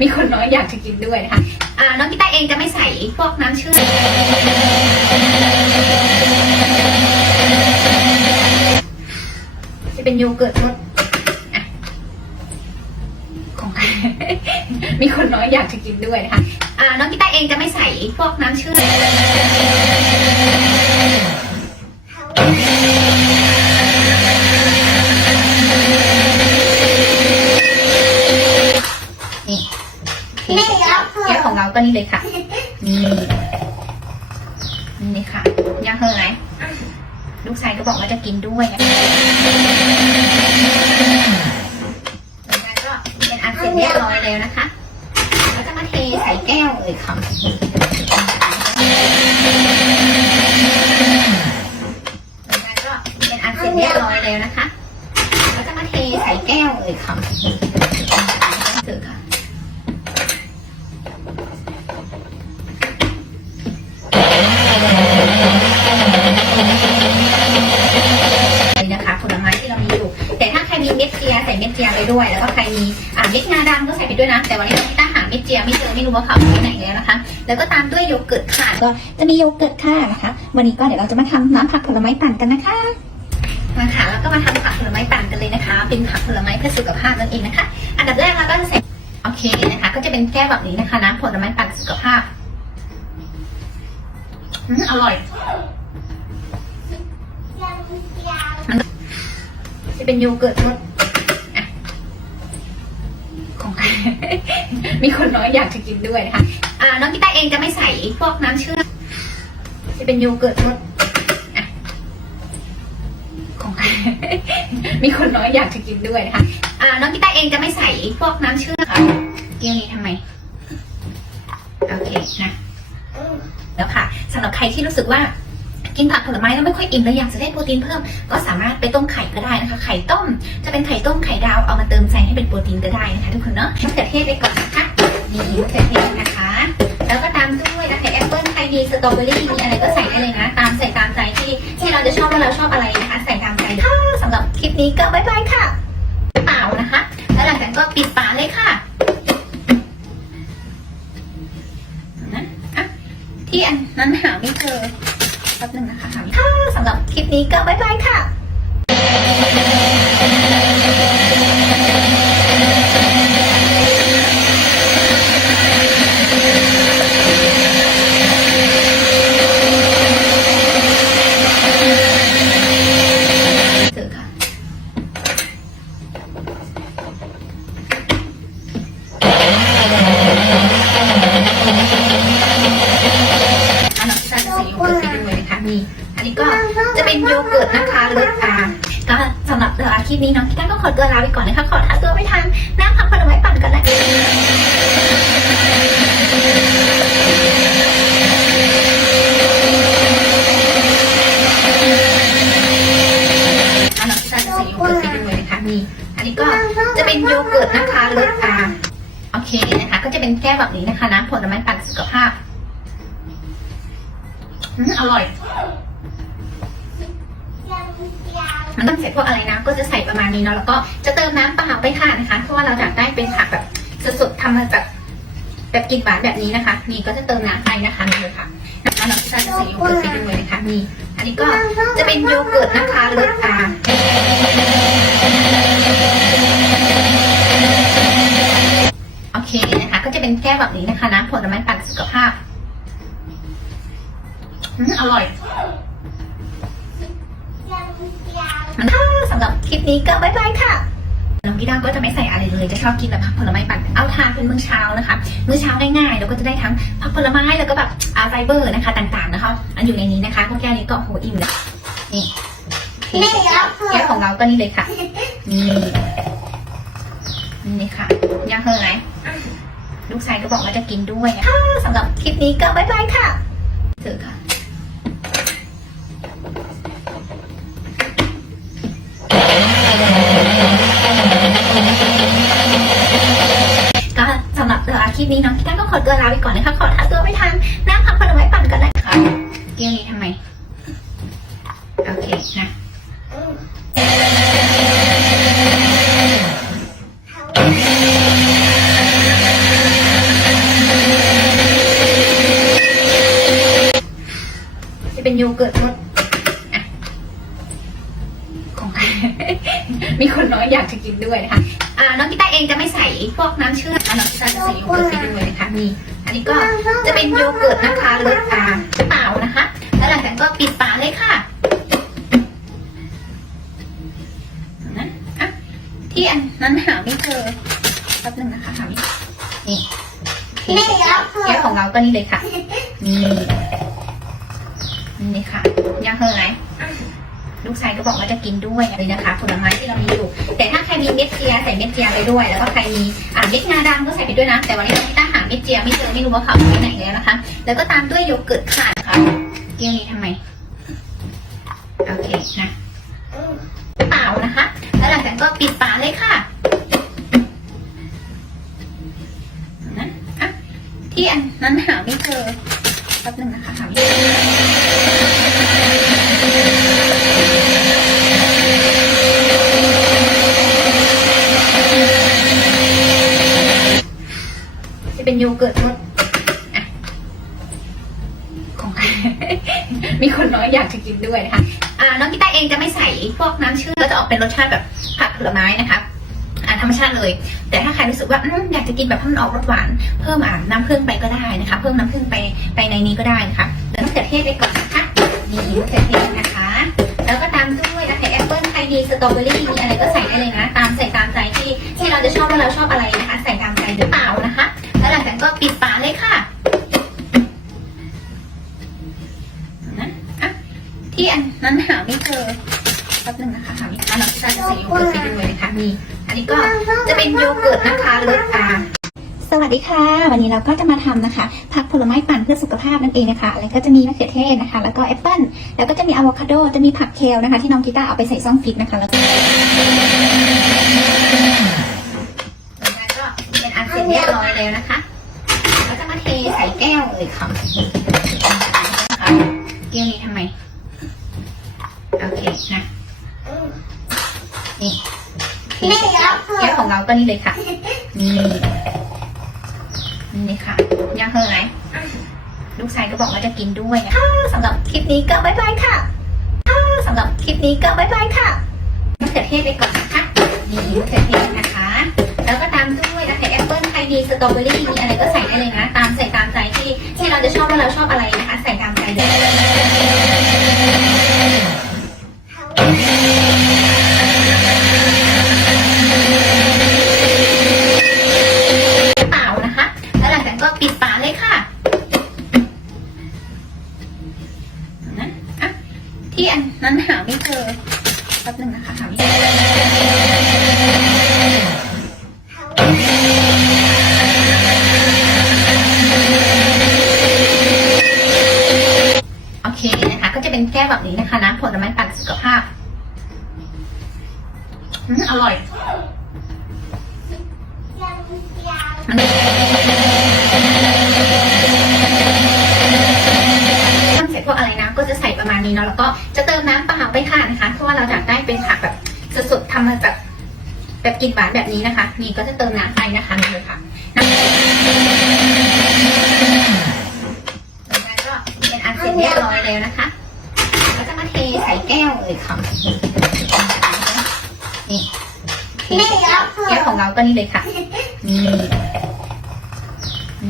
มีคนน้อยอยากจะกินด้วยนะคะอ่าน้องกีตาเองจะไม่ใส่พวกน้ำเชื่อมจะเป็นโยเกิร์ตรสอะของมีคนน้อยอยากจะกินด้วยนะคะอ่าน้องกีตาเองจะไม่ใส่พวกน้ำเชื่อม นี่ ไม่เอาเถอะ แก้ว ของเราก็นี่เลยค่ะ นี่นี่ค่ะย่างเฮอไหมลูกชายก็บอกว่าจะกินด้วยแล้วก็เป็นอันเสร็จเรียบร้อยแล้วนะคะ แล้วก็มาเทใส่แก้วเลยค่ะแล้วก็เป็นอันเสร็จเรียบร้อยแล้วนะคะ แล้วก็มาเทใส่แก้วเลยค่ะ ไปด้วย แล้วก็ใครมีอ่าเม็ดงาดำก็ใส่ไปด้วยนะ แต่วันนี้เราไม่ได้หาเม็ดเจียไม่เจอไม่รู้ว่าเขาเอาไว้ไหนแล้วนะคะ แล้วก็ตามด้วยโยเกิร์ตค่ะ ก็จะมีโยเกิร์ตค่ะนะคะ วันนี้ก็เดี๋ยวเราจะมาทำน้ำผักผลไม้ปั่นกันนะคะมาค่ะแล้วก็มาทำผักผลไม้ปั่นกันเลยนะคะ เป็นผักผลไม้เพื่อสุขภาพนั่นเองนะคะ อันดับแรกเราก็จะใส่โอเคนะคะ ก็จะเป็นแก้วแบบนี้นะคะน้ำผลไม้ปั่นสุขภาพอืมอร่อยจะเป็นโยเกิร์ตรส มีคนน้อยอยากจะกินด้วยนะคะอ่าน้องกีตาเองจะไม่ใส่พวกน้ำเชื่อมจะเป็นโยเกิร์ตรสอะของมีคนน้อยอยากจะกินด้วยนะคะอ่าน้องกีตาเองจะไม่ใส่พวกน้ำเชื่อมค่ะเกี่ยนี้ทำไมโอเคนะแล้วค่ะสำหรับใครที่รู้สึกว่า กินผักผลไม้แล้วไม่ค่อยอิ่มแล้วอยากจะได้โปรตีนเพิ่ม ก็สามารถไปต้มไข่ก็ได้นะคะ ไข่ต้ม จะเป็นไข่ต้มไข่ดาวเอามาเติมใส่ให้เป็นโปรตีนก็ได้นะคะทุกคนเนาะมะเขือเทศไปก่อนนะคะนี่มะเขือเทศนะคะ แล้วก็ตามด้วยนะคะแอปเปิ้ลใครมีสตรอเบอรี่มีอะไรก็ใส่ได้เลยนะ ตามใส่ตามใจที่ที่เราจะชอบว่าเราชอบอะไรนะคะใส่ตามใจค่ะสำหรับคลิปนี้ก็บ๊ายบายค่ะเปล่านะคะ แล้วหลังจากนั้นก็ปิดฝาเลยค่ะนะอะที่อันนั้นหาไม่เจอ ป๊บนึงนะคะถ้าสำหรับคลิปนี้ก็บ๊ายบายค่ะ จะเป็นโยเกิร์ตนะคะหรสอ่าก็สำหรับเอ่อคลิปนี้น้องกีต้าก็ขอตัวลาไปก่อนนะคะ ขอทาตัวไปทานน้ำผักผลไม้ปั่นกันนะอันนั้นจะใส่โยเกิร์ตไปด้วยนะคะนี่อันนี้ก็จะเป็นโยเกิร์ตนะคะรสอ่าโอเคนะคะ ก็จะเป็นแก้วแบบนี้นะคะน้ำผลไม้ปั่นสุขภาพอร่อย ต้องใส่พวกอะไรนะก็จะใส่ประมาณนี้เนาะแล้วก็จะเติมน้ำเปล่าไปค่ะนะคะเพราะว่าเราอยากได้เป็นผักแบบสดๆทำมาจากแบบกินหวานแบบนี้นะคะ นี่ก็จะเติมน้ำไปนะคะนี่เลยค่ะแล้วเราก็จะใส่โยเกิร์ตไปด้วยนะคะนี่อันนี้ก็จะเป็นโยเกิร์ตนะคะรสอ่าโอเคนะคะ ก็จะเป็นแก้วแบบนี้นะคะน้ำผลไม้ปั่นสุขภาพอืมอร่ อยมันสำหรับคลิปนี้ก็บ๊ายบายค่ะน้องกีด้าก็จะไม่ใส่อะไรเลย จะชอบกินแบบผักผลไม้ปั่นเอาทานเป็นมื้อเช้านะคะ มื้อเช้าง่ายๆ แล้วก็จะได้ทั้งผักผลไม้แล้วก็แบบอาไฟเบอร์นะคะต่างๆนะคะ อันอยู่ในนี้นะคะพวกแก้วนี้ก็โหอิ่มเลยนี่ไม่เอาเถอะแก้วของเราก็นี่เลยค่ะ นี่นี่ค่ะย่างเฮอไหมลูกชายก็บอกว่าจะกินด้วยค่ะสำหรับคลิปนี้ก็บ๊ายบายค่ะเจอค่ะ ลินี้น้องกีต้าก็ขอตัวลาไปก่อนนะคะ ขอทาตัวไปทานน้ำผักผลไม้ปั่นก่อนนะคะเกี่ยงทำไม โอเคนะจะเป็นโยเกิร์ตรสของมีคนน้อยอยากจะกินด้วยนะคะ อ่าน้องกีตาร์เองจะไม่ใส่พวกน้ำเชื่อมอะน้องกีตาร์จะใส่โยเกิร์ตไปด้วยนะคะมีอันนี้ก็จะเป็นโยเกิร์ตนะคะรสอ่าเปล่านะคะ แล้วหลังจากนั้นก็ปิดฝาเลยค่ะนะอะที่อันนั้นหาไม่เจอแป๊บนึงนะคะหาไม่เจอนี่แม่รับเถแก้วอะของเราก็นี่เลยค่ะนี่นี่ ลูกชายก็บอกว่าจะกินด้วยเลยนะคะ ผลไม้ที่เรามีอยู่ แต่ถ้าใครมีเม็ดเจียใส่เม็ดเจียไปด้วย แล้วก็ใครมีอ่าเม็ดงาดำก็ใส่ไปด้วยนะ แต่วันนี้เราไม่ได้หาเม็ดเจียไม่เจอไม่รู้ว่าเขาไปไหนแล้วนะคะ แล้วก็ตามด้วยโยเกิร์ตค่ะนะคะเกี่ยนี้ทำไม โอเคนะเปล่านะคะ แล้วหลังจากนั้นก็ปิดฝาเลยค่ะนะอะที่อันนั้นหาไม่เจอแป๊บนึงนะคะหาไม่เจอ จะเป็นโยเกิร์ตรสของใครมีคนน้อยอยากจะกินด้วยนะคะอ่าน้องกีต้าเองจะไม่ใส่พวกน้ำเชื่อมก็จะออกเป็นรสชาติแบบผักผลไม้นะคะอ่าธรรมชาติเลย แต่ถ้าใครรู้สึกว่าออยากจะกินแบบให้มันออกรสหวานเพิ่มอ่าน้ำผึ้งไปก็ได้นะคะ เพิ่มน้ำผึ้งไปไปในนี้ก็ได้นะคะเดี๋ยวมะเขือเทศไปก่อนนะคะนี่มะเขือเทศนะคะ แล้วก็ตามด้วยนะคะแอปเปิ้ลใครมีสตรอเบอรี่มีอะไรก็ใส่ได้เลยนะ ตามใส่ตามใจที่ที่เราจะชอบว่าเราชอบอะไรนะ ปิดฝาเลยค่ะนะอะที่อันนั้นหาไม่เจอแป๊บนึงนะคะหาไม่เจอเราจะใส่โยเกิร์ตไปด้วยนะคะมีอันนี้ก็จะเป็นโยเกิร์ตนะคะรสอ่าสวัสดีค่ะ วันนี้เราก็จะมาทำนะคะผักผลไม้ปั่นเพื่อสุขภาพนั่นเองนะคะแล้วก็จะมีมะเขือเทศนะคะ แล้วก็แอปเปิ้ลแล้วก็จะมีอะโวคาโดจะมีผักเคลนะคะ ที่น้องกีตาร์เอาไปใส่ซ่องฟิตนะคะแล้วก็แล้วก็เป็นอันเสร็จเรียบร้อยแล้วนะคะแล้วจะมาเทใส่แก้วเลยค่ะนะคะแก้วนี้ทำไม โอเคนะนี่แม่รับเถแก้วอะของเราก็นี่เลยค่ะ นี่ นี่ค่ะย่างเฮอไหมลูกชายก็บอกว่าจะกินด้วยค่ะสำหรับคลิปนี้ก็บ๊ายบายค่ะค่ะสำหรับคลิปนี้ก็บ๊ายบายค่ะมะเขือเทศไปก่อนนะคะนี่มะเขือเทศนะคะ แล้วก็ตามด้วยนะคะแอปเปิ้ลใครมีสตรอเบอรี่มีอะไรก็ใส่ได้เลยนะ ตามใส่ตาม ใจที่เราจะชอบว่าเราชอบอะไรนะคะ ใส่ตามใจเลยเปล่านะคะ แล้วหลังจากนั้นก็ปิดฝาเลยค่ะนะอะที่อันนั้นหาไม่เจอแป๊บนึงนะคะหาไม่เจอ แบบนี้นะคะน้ำผลไม้ปั่นสุขภาพอืมอร่อยทำเสร็จพวกอะไรนะก็จะใส่ประมาณนี้เนาะแล้วก็จะเติมน้ำเปล่าไปค่ะนะคะเพราะว่าเราอยากได้เป็นผักแบบสดๆทำมาแบบแบบกินหวานแบบนี้นะคะ นี่ก็จะเติมน้ำไปนะคะนี่เลยค่ะ เลยค่ะ นี่แม่รับเถแก้วอะของเราก็นี่เลยค่ะ นี่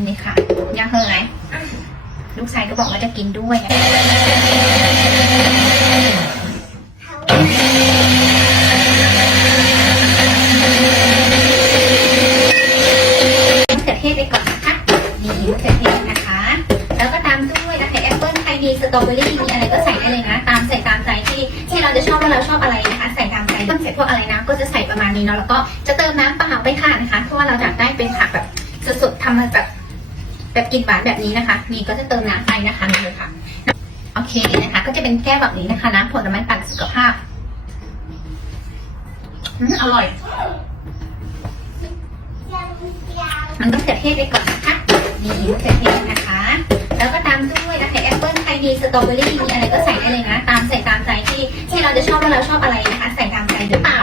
นี่ค่ะย่างเฮอไหมลูกชายก็บอกว่าจะกินด้วยมะเขือเทศไปก่อนนะคะนี่มะเขือเทศนะคะแล้วก็ตามด้วยนะคะแอปเปิ้ลใครมีสตรอเบอรี่ ที่เราเราชอบอะไรนะคะใส่ตามใจต้องเสร็จพวกอะไรนะ ก็จะใส่ประมาณนี้เนาะแล้วก็จะเติมน้ำเปล่าไปค่ะนะคะ เพราะว่าเราอยากได้เป็นผักแบบสดๆทำมาแบบแบบกินหวานแบบนี้นะคะ นี่ก็จะเติมน้ำไปนะคะนี่เลยค่ะโอเคนะคะ ก็จะเป็นแก้วแบบนี้นะคะน้ำผลไม้ปั่นสุขภาพอร่อยมันต้องเขือเทศไปก่อนนะคะนี่มะเขือเทศนะคะ แล้วก็ตามด้วยนะคะแอปเปิ้ลใครมีสตรอเบอรี่มีอะไรก็ใส่ได้เลยนะต ชอบว่าเราชอบอะไรนะคะใส่ตามใจหรือเปล่า